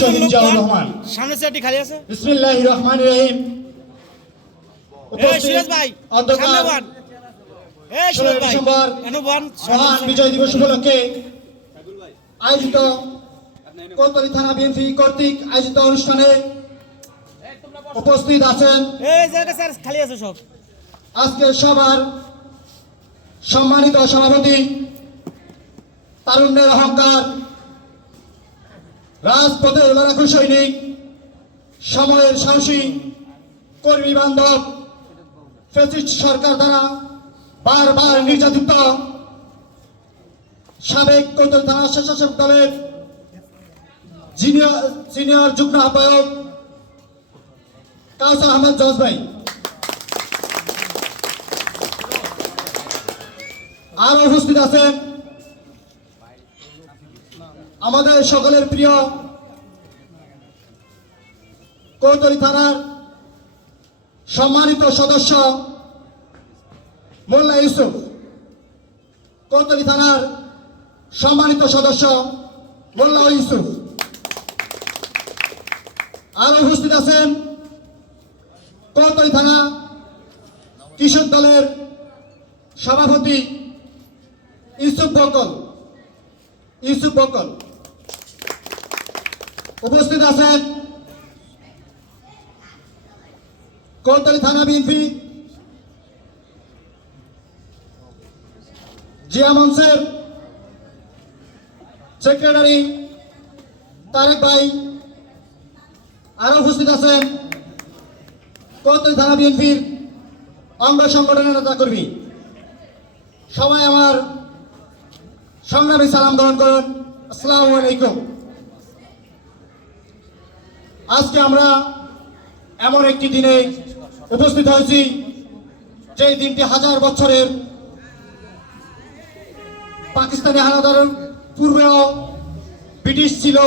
শহীদ জিয়াউর রহমান। সামনে চেয়ারটি খালি আছে। বিসমিল্লাহির রহমানির রহিম। সিরাজ ভাই সামনে বান। 16 ডিসেম্বর মহান বিজয় দিবস উপলক্ষে আয়োজিত কোতোয়ালি থানা বিএনপি কর্তৃক আয়োজিত অনুষ্ঠানে উপস্থিত আছেন খালি আছে সব আজকের সবার সম্মানিত সভাপতি, তারুণ্যের অহংকার, রাজপথের লড়াকু সৈনিক, সময়ের সাহসী কর্মী বান্ধব, ফ্যাসিস্ট সরকার দ্বারা বারবার নির্যাতিত সাবেক কোতোয়ালি থানা স্বেচ্ছাসেবক দলের সিনিয়র যুগ্ম আহ্বায়ক কাউসার আহমেদ জজ ভাই, আরো উপস্থিত আছেন আমাদের সকলের প্রিয় কোতোয়ালি থানার সম্মানিত সদস্য মোল্লা ইউসুফ, কোতোয়ালি থানার সম্মানিত সদস্য মোল্লা ইউসুফ, আরো উপস্থিত আছেন কোতোয়ালি থানা কৃষক দলের সভাপতি ইউসুফ বকল, উপস্থিত আছেন কোতোয়ালি থানা বিএনপি জিয়া মঞ্চের সেক্রেটারি তারেক ভাই, আরো উপস্থিত আছেন কোতোয়ালি থানা বিএনপির অঙ্গ সংগঠনের নেতা কর্মী। সবাই আমার সংগ্রামী সালাম গ্রহণ করুন। আসসালামু আলাইকুম। আজকে আমরা এমন একটি দিনে উপস্থিত হয়েছি যে দিনটি হাজার বছরের পাকিস্তানি হানাদার পূর্বেও ব্রিটিশ ছিল,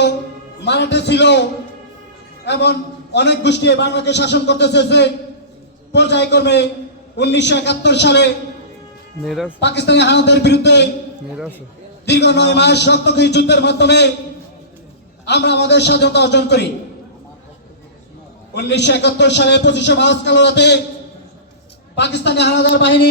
মারাঠা ছিল, এমন অনেক গোষ্ঠী বাংলাকে শাসন করতে চেয়েছে। পর্যায়ক্রমে 1971 সালে পাকিস্তানি হানাদার বিরুদ্ধে দীর্ঘ 9 মাস রক্তক্ষয়ী যুদ্ধের মাধ্যমে আমরা আমাদের স্বাধীনতা অর্জন করি। 1971 সালে 25 মার্চ কালো রাতে পাকিস্তানি হানাদার বাহিনী